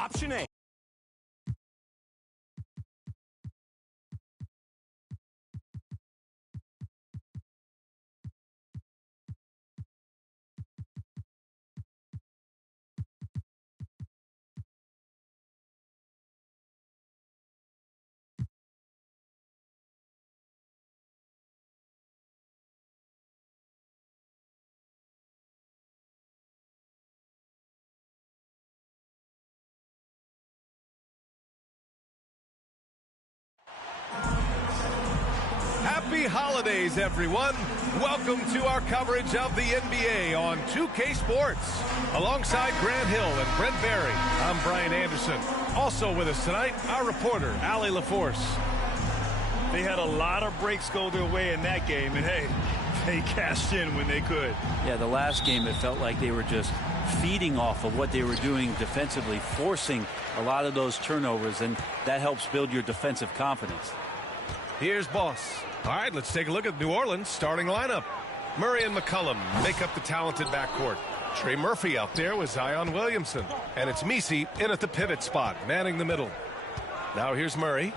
Option A. Happy holidays, everyone. Welcome to our coverage of the NBA on 2K Sports. Alongside Grant Hill and Brent Barry, I'm Brian Anderson. Also with us tonight, our reporter, Allie LaForce. They had a lot of breaks go their way in that game, and hey, they cashed in when they could. Yeah, the last game, it felt like they were just feeding off of what they were doing defensively, forcing a lot of those turnovers, and that helps build your defensive confidence. Here's Boss. All right, let's take a look at New Orleans' starting lineup. Murray and McCollum make up the talented backcourt. Trey Murphy out there with Zion Williamson. And it's Messi in at the pivot spot, manning the middle. Now here's Murray.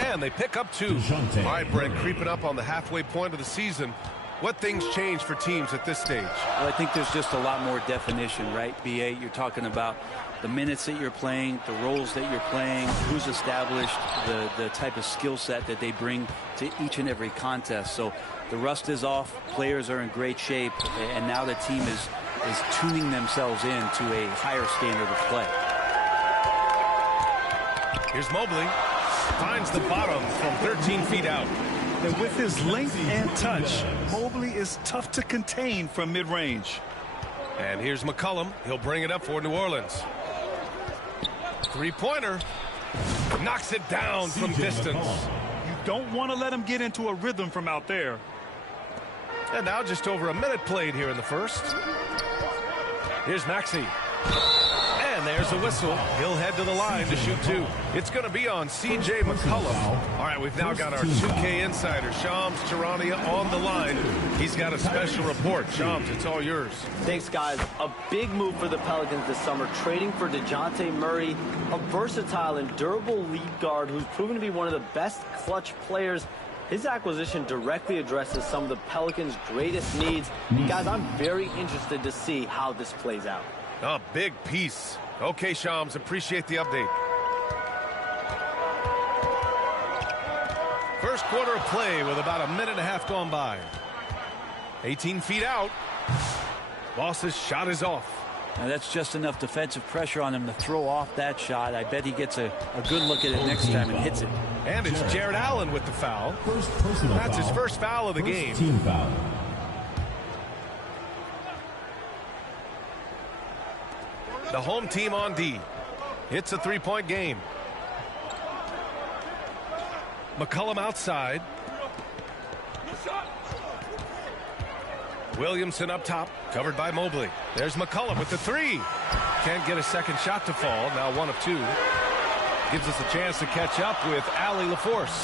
And they pick up two. All right, Brent, creeping up on the halfway point of the season. What things change for teams at this stage? Well, I think there's just a lot more definition, right, B.A.? You're talking about the minutes that you're playing, the roles that you're playing, who's established, the type of skill set that they bring to each and every contest. So the rust is off, players are in great shape, and now the team is tuning themselves in to a higher standard of play. Here's Mobley. Finds the bottom from 13 feet out. And with his length and touch, Mobley is tough to contain from mid-range. And here's McCollum. He'll bring it up for New Orleans. Three-pointer. Knocks it down from distance. You don't want to let him get into a rhythm from out there. And now just over a minute played here in the first. Here's Maxey. And there's the whistle. He'll head to the line to shoot two. It's going to be on C.J. McCollum. All right, we've now got our 2K insider, Shams Charania, on the line. He's got a special report. Shams, it's all yours. Thanks, guys. A big move for the Pelicans this summer, trading for DeJounte Murray, a versatile and durable lead guard who's proven to be one of the best clutch players. His acquisition directly addresses some of the Pelicans' greatest needs. Guys, I'm very interested to see how this plays out. A big piece. Okay, Shams, appreciate the update. First quarter of play with about a minute and a half gone by. 18 feet out. Boss's shot is off. Now that's just enough defensive pressure on him to throw off that shot. I bet he gets a good look at it next time and hits it. And it's Jared Allen with the foul. That's his first foul of the game. Team foul. The home team on D. It's a three-point game. McCollum outside. Williamson up top, covered by Mobley. There's McCollum with the three. Can't get a second shot to fall. Now one of two. Gives us a chance to catch up with Allie LaForce.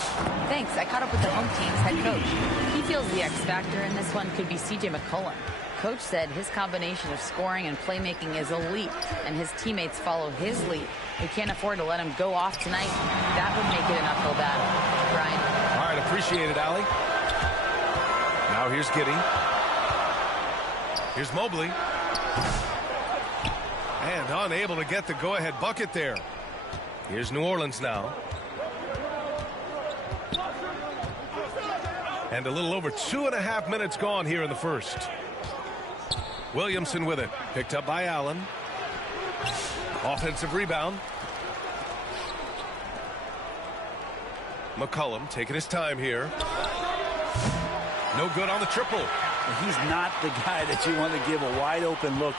Thanks. I caught up with the home team's head coach. He feels the X factor in this one could be C.J. McCollum. Coach said his combination of scoring and playmaking is elite, and his teammates follow his lead. We can't afford to let him go off tonight. That would make it an uphill battle. Brian. All right, appreciate it, Allie. Now here's Giddey. Here's Mobley. And unable to get the go-ahead bucket there. Here's New Orleans now. And a little over 2.5 minutes gone here in the first. Williamson with it. Picked up by Allen. Offensive rebound. McCollum taking his time here. No good on the triple. He's not the guy that you want to give a wide open look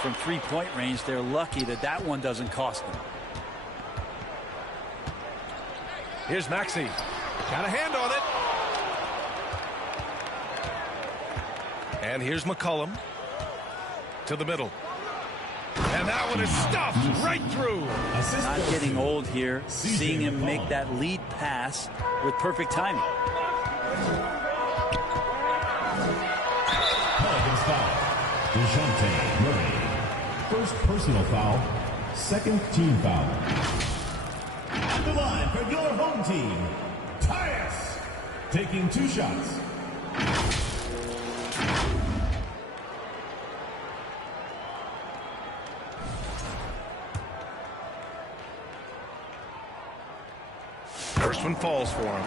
from three-point range. They're lucky that that one doesn't cost them. Here's Maxey. Got a hand on it. And here's McCollum. To the middle. And that one is stuffed right through. Not getting old here. Seeing him make that lead pass with perfect timing. Pelicans foul. DeJounte Murray. First personal foul. Second team foul. At the line for your home team, tatus, taking 2 shots. First one falls for him.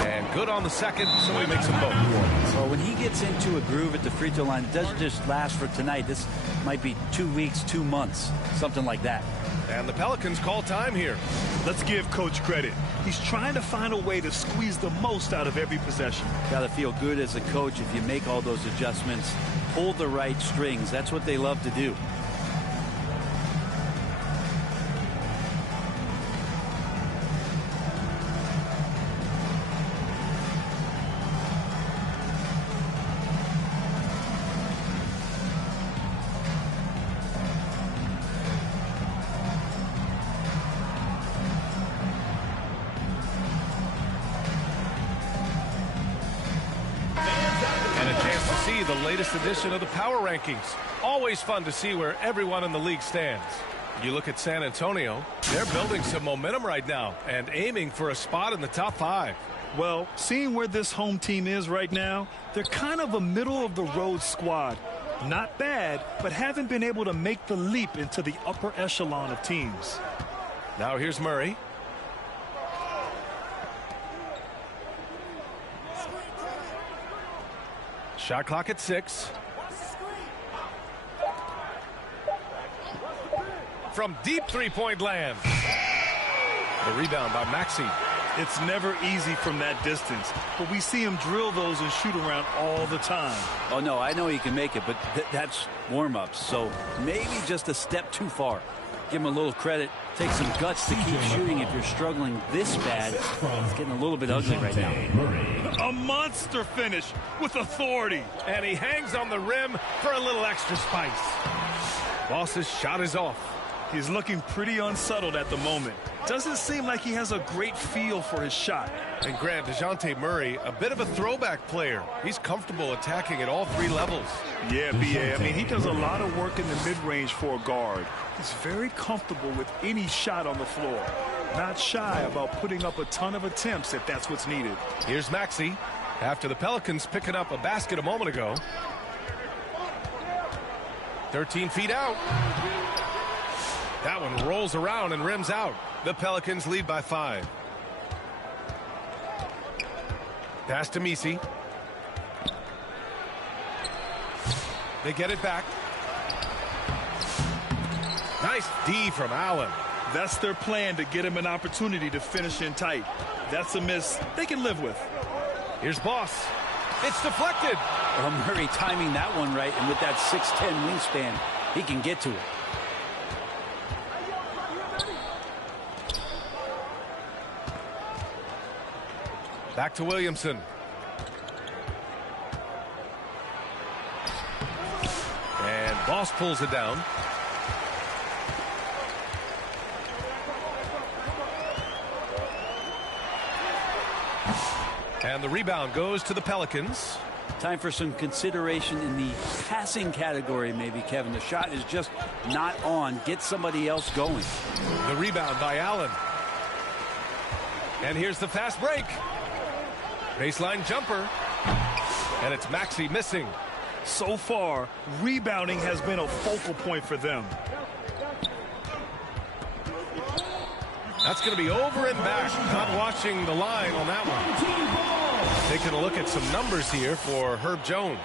And good on the second, so he makes them both. Well, when he gets into a groove at the free throw line, it doesn't just last for tonight. This might be 2 weeks, 2 months, something like that. And the Pelicans call time here. Let's give Coach credit. He's trying to find a way to squeeze the most out of every possession. Got to feel good as a coach if you make all those adjustments, pull the right strings. That's what they love to do. The latest edition of the power rankings. Always fun to see where everyone in the league stands. You look at San Antonio, they're building some momentum right now and aiming for a spot in the top 5. Well, seeing where this home team is right now, they're kind of a middle-of-the-road squad. Not bad, but haven't been able to make the leap into the upper echelon of teams. Now here's Murray. Shot clock at 6. From deep three-point land. The rebound by Maxey. It's never easy from that distance, but we see him drill those and shoot around all the time. Oh, no, I know he can make it, but that's warm-ups, so maybe just a step too far. Give him a little credit. Take some guts to keep shooting if you're struggling this bad. It's getting a little bit ugly right now. A monster finish with authority. And he hangs on the rim for a little extra spice. Boss's shot is off. He's looking pretty unsettled at the moment. Doesn't seem like he has a great feel for his shot. And Grant, DeJounte Murray, a bit of a throwback player. He's comfortable attacking at all 3 levels. Yeah, B.A. I mean, he does a lot of work in the mid-range for a guard. He's very comfortable with any shot on the floor. Not shy about putting up a ton of attempts if that's what's needed. Here's Maxey after the Pelicans picking up a basket a moment ago. 13 feet out. That one rolls around and rims out. The Pelicans lead by 5. Pass to Messi. They get it back. Nice D from Allen. That's their plan, to get him an opportunity to finish in tight. That's a miss they can live with. Here's Boss. It's deflected. Oh, Murray timing that one right, and with that 6'10" wingspan, he can get to it. Back to Williamson. And Boss pulls it down. And the rebound goes to the Pelicans. Time for some consideration in the passing category, maybe, Kevin. The shot is just not on. Get somebody else going. The rebound by Allen. And here's the fast break. Baseline jumper. And it's Maxey missing. So far, rebounding has been a focal point for them. That's going to be over and back. Not watching the line on that one. Taking a look at some numbers here for Herb Jones.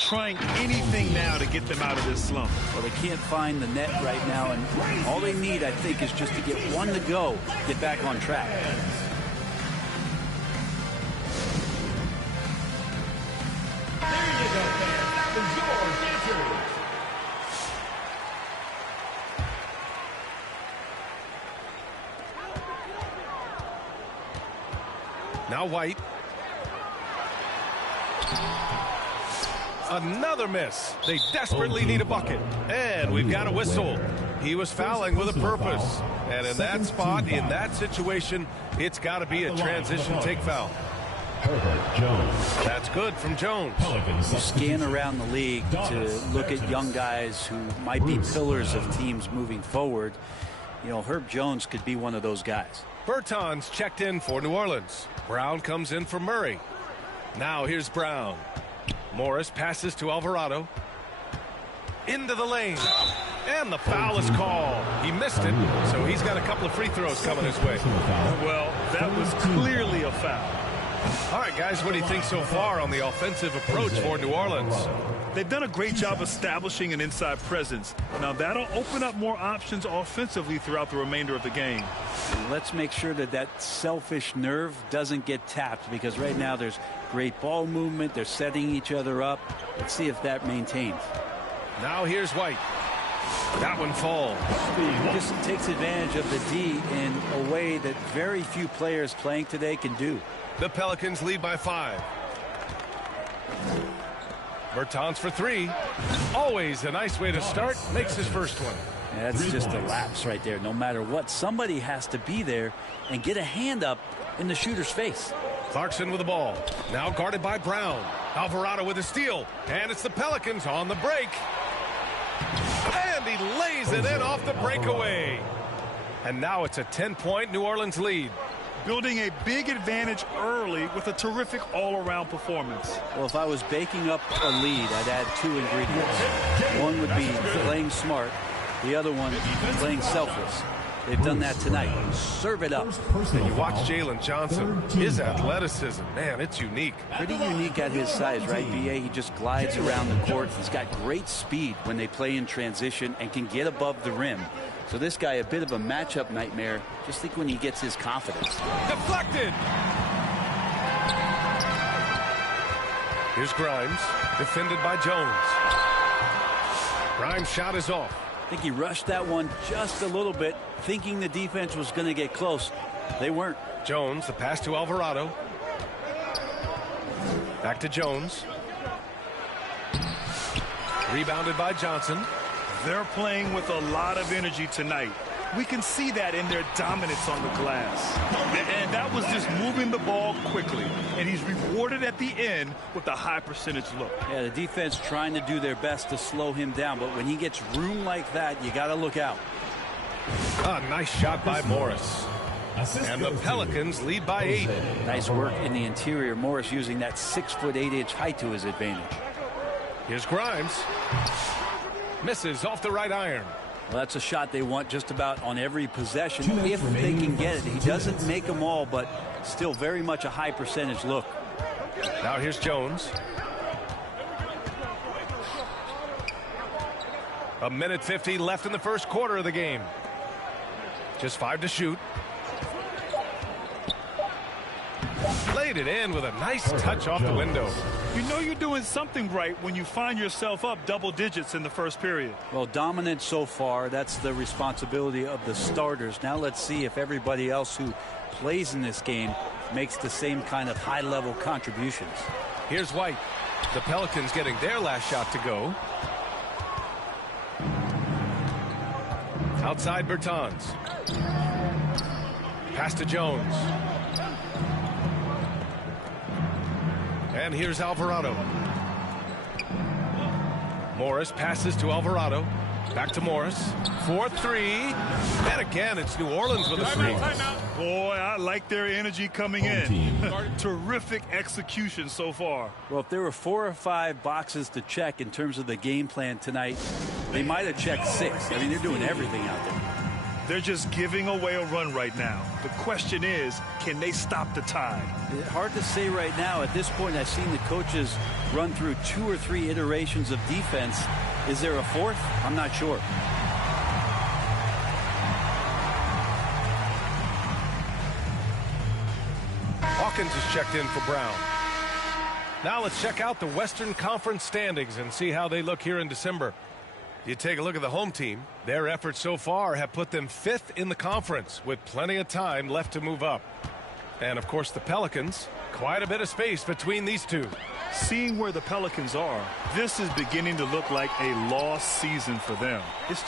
Trying anything now to get them out of this slump. Well, they can't find the net right now, and all they need, I think, is just to get one to go, get back on track. There you go, man. That was your Now White. Another miss. They desperately need a bucket. And we've got a whistle. He was fouling with a purpose. And in that spot, in that situation, it's got to be a transition take foul. That's good from Jones. You scan around the league to look at young guys who might be pillars of teams moving forward. You know, Herb Jones could be one of those guys. Bertans checked in for New Orleans. Brown comes in for Murray. Now here's Brown. Morris passes to Alvarado. Into the lane. And the foul is called. He missed it, so he's got a couple of free throws coming his way. Well, that was clearly a foul. All right, guys, what do you think so far on the offensive approach for New Orleans? They've done a great job establishing an inside presence. Now, that'll open up more options offensively throughout the remainder of the game. Let's make sure that that selfish nerve doesn't get tapped, because right now there's great ball movement. They're setting each other up. Let's see if that maintains. Now here's White. That one falls. He just takes advantage of the D in a way that very few players playing today can do. The Pelicans lead by 5. Bertans for 3. Always a nice way to start. Makes his first one. Yeah, that's just a lapse right there. No matter what, somebody has to be there and get a hand up in the shooter's face. Clarkson with the ball. Now guarded by Brown. Alvarado with a steal. And it's the Pelicans on the break. And he lays it in off the breakaway. And now it's a 10-point New Orleans lead. Building a big advantage early with a terrific all-around performance. Well, if I was baking up a lead, I'd add 2 ingredients. One would be playing smart. The other one, playing selfless. They've done that tonight. Serve it up. And you watch Jalen Johnson. His athleticism, man, it's unique. Pretty unique at his size, right, B.A.? He just glides around the court. He's got great speed when they play in transition and can get above the rim. So this guy, a bit of a matchup nightmare. Just think when he gets his confidence. Deflected. Here's Grimes, defended by Jones. Grimes' shot is off. I think he rushed that one just a little bit, thinking the defense was going to get close. They weren't. Jones, the pass to Alvarado. Back to Jones. Rebounded by Johnson. They're playing with a lot of energy tonight. We can see that in their dominance on the glass. And that was just moving the ball quickly. And he's rewarded at the end with a high percentage look. Yeah, the defense trying to do their best to slow him down. But when he gets room like that, you got to look out. A nice shot by Morris. And the Pelicans lead by 8. Nice work in the interior. Morris using that 6'8" height to his advantage. Here's Grimes. Misses off the right iron. Well, that's a shot they want just about on every possession if they can get it. He doesn't make them all, but still very much a high percentage look. Now here's Jones. A minute 50 left in the first quarter of the game. Just 5 to shoot. Laid it in with a nice touch off the window. You know you're doing something right when you find yourself up double digits in the first period. Well, dominant so far. That's the responsibility of the starters. Now let's see if everybody else who plays in this game makes the same kind of high-level contributions. Here's White. The Pelicans getting their last shot to go. Outside Bertans. Pass to Jones. And here's Alvarado. Morris passes to Alvarado. Back to Morris. 4-3. And again, it's New Orleans with a three. Boy, I like their energy coming in. Terrific execution so far. Well, if there were 4 or 5 boxes to check in terms of the game plan tonight, they might have checked 6. I mean, they're doing everything out there. They're just giving away a run right now. The question is, can they stop the tide? It's hard to say right now. At this point, I've seen the coaches run through 2 or 3 iterations of defense. Is there a 4th? I'm not sure. Hawkins is checked in for Brown. Now let's check out the Western Conference standings and see how they look here in December. You take a look at the home team. Their efforts so far have put them 5th in the conference with plenty of time left to move up. And, of course, the Pelicans. Quite a bit of space between these two. Seeing where the Pelicans are, this is beginning to look like a lost season for them. It's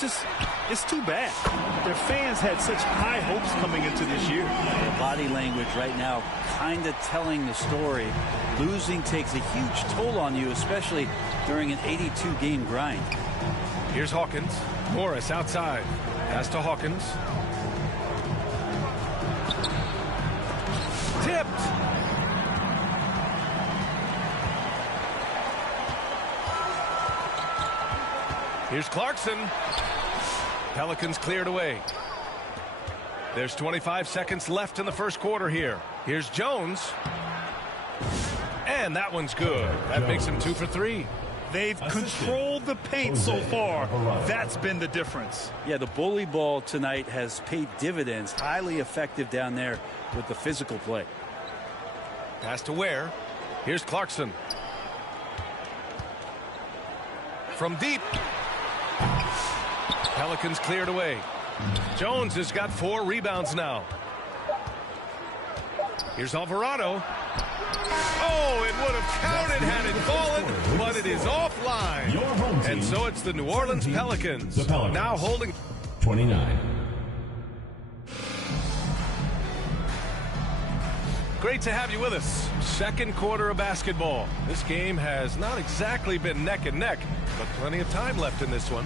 too bad. Their fans had such high hopes coming into this year. The body language right now kind of telling the story. Losing takes a huge toll on you, especially during an 82-game grind. Here's Hawkins. Morris outside. Pass to Hawkins. Tipped. Here's Clarkson. Pelicans cleared away. There's 25 seconds left in the first quarter here. Here's Jones. And that one's good. That makes him 2 for 3. They've controlled the paint so far. That's been the difference. Yeah, the bully ball tonight has paid dividends. Highly effective down there with the physical play. Pass to Ware. Here's Clarkson. From deep. Pelicans cleared away. Jones has got 4 rebounds now. Here's Alvarado. Oh, it would have counted had it fallen, but it is offline. And so it's the New Orleans Pelicans now holding 29. Great to have you with us. Second quarter of basketball. This game has not exactly been neck and neck, but plenty of time left in this one.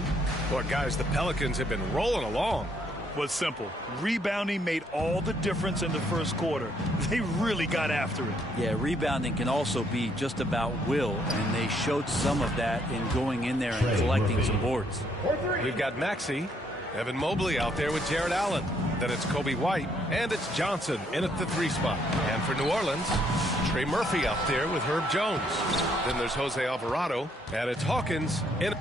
Boy, guys, the Pelicans have been rolling along. Was simple. Rebounding made all the difference in the first quarter. They really got after it. Yeah, rebounding can also be just about will, and they showed some of that in going in there and collecting some boards. We've got Maxey, Evan Mobley out there with Jared Allen. Then it's Kobe White, and it's Johnson in at the 3 spot. And for New Orleans, Trey Murphy out there with Herb Jones. Then there's Jose Alvarado, and it's Hawkins in